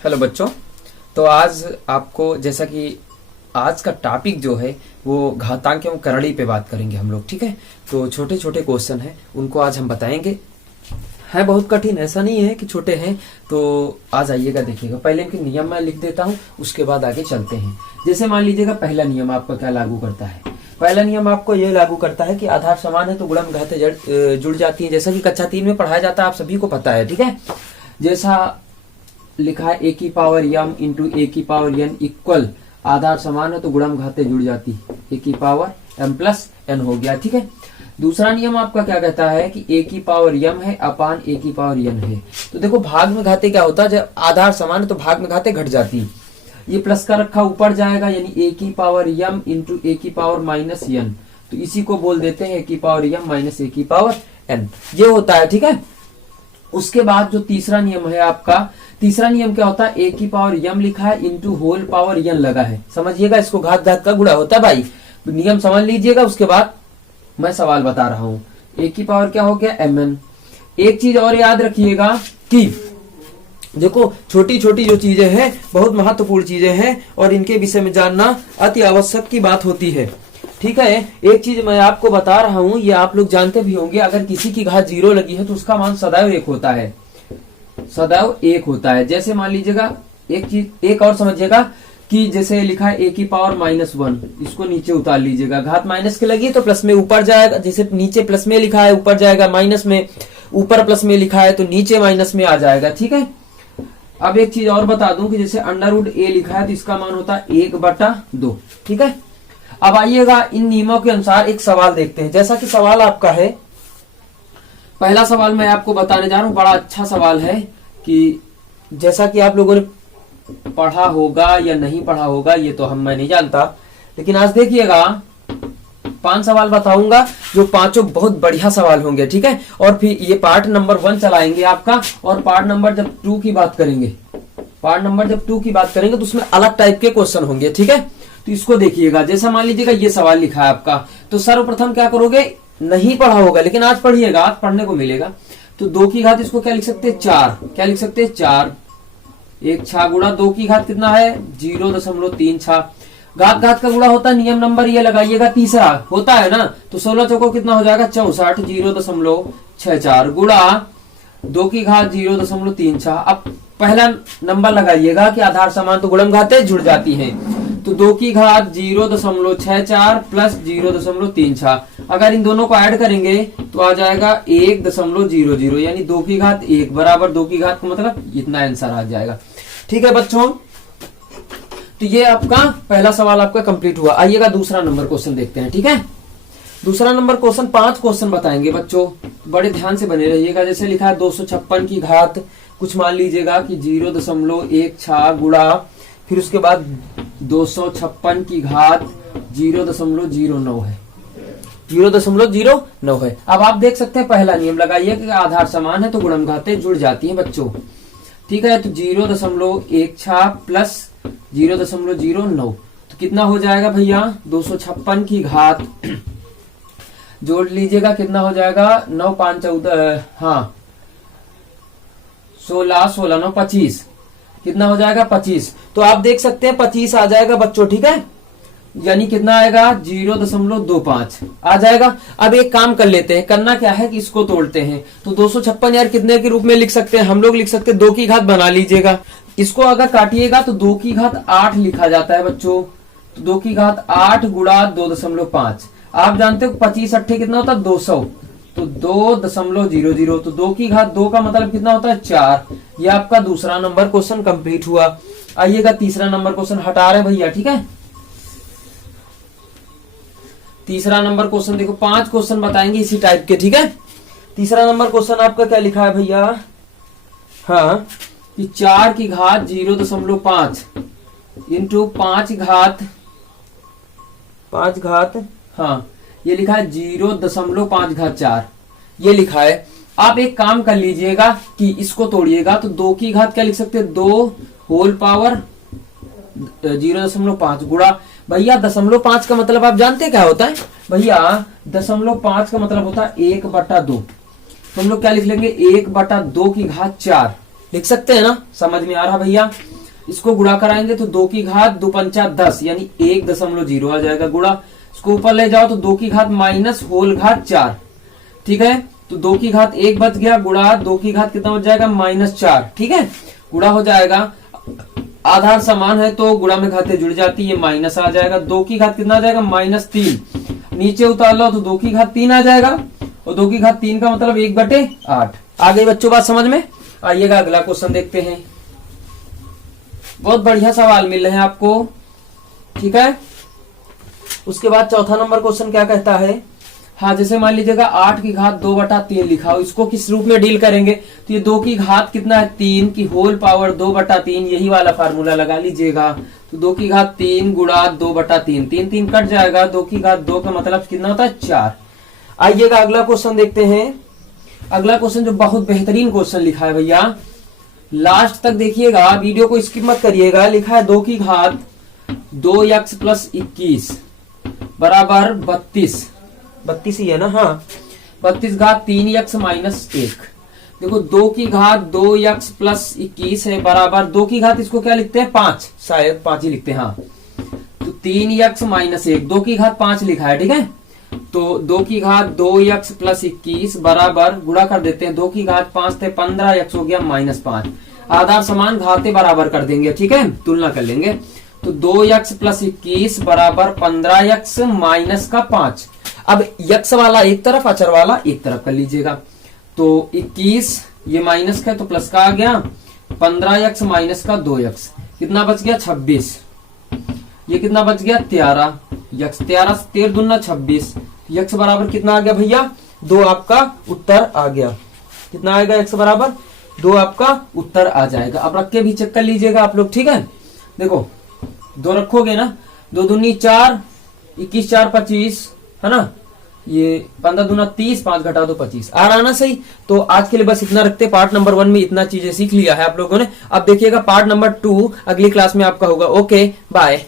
Hello बच्चों। तो आज आपको जैसा कि आज का टॉपिक जो है वो घातांक एवं करड़ी पे बात करेंगे हम लोग। ठीक है, तो छोटे छोटे क्वेश्चन है उनको आज हम बताएंगे। है बहुत कठिन, ऐसा नहीं है कि छोटे हैं। तो आज आइएगा, देखिएगा। पहले इनके नियम मैं लिख देता हूँ, उसके बाद आगे चलते हैं। जैसे मान लीजिएगा पहला नियम आपका क्या लागू करता है। पहला नियम आपको ये लागू करता है कि आधार समान है तो गुणम घाते जुड़ जाती है, जैसा कि कक्षा 3 में पढ़ाया जाता है, आप सभी को पता है। ठीक है, जैसा लिखा है ए की पावर यम इंटू ए की पावर एन इक्वल, आधार समान है तो गुणम घाते जुड़ जाती है, ए की पावर एम प्लस एन हो गया। ठीक है, दूसरा नियम आपका क्या कहता है कि ए की पावर यम है अपान ए की पावर एन है। तो देखो भाग में घाते क्या होता है, जब आधार समान है तो भाग में घाते घट जाती है। ये प्लस का रखा ऊपर जाएगा, यानी ए की पावर यम इंटू ए की पावर माइनस एन, तो इसी को बोल देते हैं ए की पावर यम माइनस ए की पावर एन, ये होता है। ठीक है, उसके बाद जो तीसरा नियम है आपका, तीसरा नियम क्या होता है, ए की पावर यम लिखा है इंटू होल पावर एन लगा है। समझिएगा, इसको घात घात का गुणा होता है भाई। तो नियम समझ लीजिएगा, उसके बाद मैं सवाल बता रहा हूं। ए की पावर क्या हो गया, एम एन। एक चीज और याद रखिएगा कि देखो छोटी छोटी जो चीजें हैं बहुत महत्वपूर्ण चीजें हैं और इनके विषय में जानना अति आवश्यक की बात होती है। ठीक है, एक चीज मैं आपको बता रहा हूं, ये आप लोग जानते भी होंगे, अगर किसी की घात 0 लगी है तो उसका मान सदैव 1 होता है, सदैव 1 होता है। जैसे मान लीजिएगा एक चीज एक और समझिएगा कि जैसे लिखा है ए की पावर -1, इसको नीचे उतार लीजिएगा। घात माइनस के लगी तो प्लस में ऊपर जाएगा, जैसे नीचे प्लस में लिखा है ऊपर जाएगा माइनस में, ऊपर प्लस में लिखा है तो नीचे माइनस में आ जाएगा। ठीक है, अब एक चीज और बता दूं कि जैसे अंडर ए लिखा है तो इसका मान होता है 1/2। ठीक है, अब आइएगा इन नियमों के अनुसार एक सवाल देखते हैं। जैसा कि सवाल आपका है, पहला सवाल मैं आपको बताने जा रहा हूं, बड़ा अच्छा सवाल है कि जैसा कि आप लोगों ने पढ़ा होगा या नहीं पढ़ा होगा ये तो मैं नहीं जानता, लेकिन आज देखिएगा 5 सवाल बताऊंगा जो पांचों बहुत बढ़िया सवाल होंगे। ठीक है, और फिर ये पार्ट नंबर 1 चलाएंगे आपका, और पार्ट नंबर जब 2 की बात करेंगे, पार्ट नंबर जब 2 की बात करेंगे तो उसमें अलग टाइप के क्वेश्चन होंगे। ठीक है, तो इसको देखिएगा। जैसा मान लीजिएगा ये सवाल लिखा है आपका, तो सर्वप्रथम क्या करोगे, नहीं पढ़ा होगा लेकिन आज पढ़िएगा, आज पढ़ने को मिलेगा। तो 2 की घात इसको क्या लिख सकते हैं, 4। क्या लिख सकते हैं, 4। 1 6 गुणा 2 की घात कितना है, 0.36। घात घात का गुणा होता है, नियम नंबर ये लगाइएगा, तीसरा होता है ना। तो 16 चौको कितना हो जाएगा, 64। 0.64 गुणा 2 की घात 0.36। अब पहला नंबर लगाइएगा कि आधार समान तो गुणम घाते जुड़ जाती है। तो 2 की घात 0.64 प्लस 0.36, अगर इन दोनों को ऐड करेंगे तो आ जाएगा 1.00, यानी 2 की घात 1 बराबर 2 की घात का मतलब इतना आंसर आ जाएगा। ठीक है बच्चों, तो ये आपका पहला सवाल आपका कंप्लीट हुआ। आइएगा दूसरा नंबर क्वेश्चन देखते हैं। ठीक है, दूसरा नंबर क्वेश्चन 5 क्वेश्चन बताएंगे बच्चों, बड़े ध्यान से बने रहिएगा। जैसे लिखा है 256 की घात, कुछ मान लीजिएगा कि 0.16 गुणा, फिर उसके बाद 256 की घात 0.09 है, 0.09 है। अब आप देख सकते हैं पहला नियम लगाइए कि आधार समान है तो गुणम घाते जुड़ जाती हैं बच्चों। ठीक है, तो 0.16 प्लस 0.09, तो कितना हो जाएगा भैया, 256 की घात जोड़ लीजिएगा, कितना हो जाएगा, 9 5 14, हाँ 16 16 9 25, कितना हो जाएगा 25। तो आप देख सकते हैं 25 आ जाएगा बच्चों। ठीक है, यानी कितना आएगा, 0.25 आ जाएगा। अब एक काम कर लेते हैं, करना क्या है कि इसको तोड़ते हैं। तो 256 यार कितने के रूप में लिख सकते हैं, हम लोग लिख सकते हैं 2 की घात बना लीजिएगा। इसको अगर काटिएगा तो 2 की घात 8 लिखा जाता है बच्चों। तो 2 की घात 8 गुणा 2.5, आप जानते हो 25 अट्ठे कितना होता है, 200, तो 2.00, तो 2 की घात 2 का मतलब कितना होता है, 4। ये आपका दूसरा नंबर क्वेश्चन कंप्लीट हुआ। आइएगा तीसरा नंबर क्वेश्चन हटा रहे भैया। ठीक है, तीसरा नंबर क्वेश्चन देखो, 5 क्वेश्चन बताएंगे इसी टाइप के। ठीक है, तीसरा नंबर क्वेश्चन आपका क्या लिखा है भैया, हाँ कि 4 की घात 0.5 इंटू 5 घात, हाँ ये लिखा है 0.5 ये लिखा है। आप एक काम कर लीजिएगा कि इसको तोड़िएगा, तो 2 की घात क्या लिख सकते हैं, 2 होल पावर 0.5 गुणा, भैया 0.5 का मतलब आप जानते हैं क्या होता है भैया, 0.5 का मतलब होता है 1/2। तो हम लोग क्या लिख लेंगे, 1/2 की घात 4, लिख सकते हैं ना, समझ में आ रहा भैया। इसको गुणा कराएंगे तो 2 की घात 2 पंचा 10 यानी 1.0 आ जाएगा गुणा। इसको ऊपर ले जाओ तो 2 की घात माइनस होल घात 4, ठीक है। तो 2 की घात 1 बच गया, गुणा 2 की घात कितना बच जाएगा -4, ठीक है। गुणा हो जाएगा, आधार समान है तो गुणा में घातें जुड़ जाती है, माइनस आ जाएगा। 2 की घात कितना आ जाएगा -3, नीचे उतार लो तो 2 की घात 3 आ जाएगा, और 2 की घात 3 का मतलब 1/8। आ गई बच्चों बात समझ में। आइएगा अगला क्वेश्चन देखते हैं। बहुत बढ़िया सवाल मिल रहे हैं आपको, ठीक है। उसके बाद चौथा नंबर क्वेश्चन क्या कहता है, हाँ जैसे मान लीजिएगा 8 की घात 2/3 लिखा हो, इसको किस रूप में डील करेंगे, तो ये 2 की घात कितना है 3 की होल पावर 2/3, यही वाला फार्मूला लगा लीजिएगा। तो 2 की घात 3 गुणा 2/3, 3 3 कट जाएगा, 2 की घात 2 का मतलब कितना होता है 4। आइएगा अगला क्वेश्चन देखते हैं। अगला क्वेश्चन जो बहुत बेहतरीन क्वेश्चन लिखा है भैया, लास्ट तक देखिएगा, वीडियो को स्किप मत करिएगा। लिखा है 2 की घात 2x + 21 बराबर 32 ही है ना, हाँ 32 घात 3x - 1। देखो 2 की घात 2x + 21 है बराबर 2 की घात, इसको क्या लिखते हैं 5, शायद 5 ही लिखते हैं, हाँ। तो 3x - 1, 2 की घात 5 लिखा है, ठीक है। तो 2 की घात 2x + 21 बराबर गुणा कर देते हैं, 2 की घात 5 थे 15x हो गया -5। आधार समान घातें बराबर कर देंगे, ठीक है, तुलना कर लेंगे। तो 2x + 21 बराबर 15x - 5। अब x वाला एक तरफ, अचर वाला एक तरफ कर लीजिएगा। तो 21 ये माइनस का तो प्लस का आ गया, 15x - 2x कितना बच गया 26, ये कितना बच गया 13, x 13 13 दूना 26, x बराबर कितना आ गया भैया 2, आपका उत्तर आ गया। कितना आएगा x बराबर 2, आपका उत्तर आ जाएगा। अब रख के भी चेक कर लीजिएगा आप लोग, ठीक है। देखो 2 रखोगे ना, 2 दूनी 4, 21 4 25 है ना, ये 15 दूना 30, 5 घटा दो 25, आ रहा ना सही। तो आज के लिए बस इतना रखते। पार्ट नंबर 1 में इतना चीजें सीख लिया है आप लोगों ने। अब देखिएगा पार्ट नंबर 2 अगली क्लास में आपका होगा। Okay bye.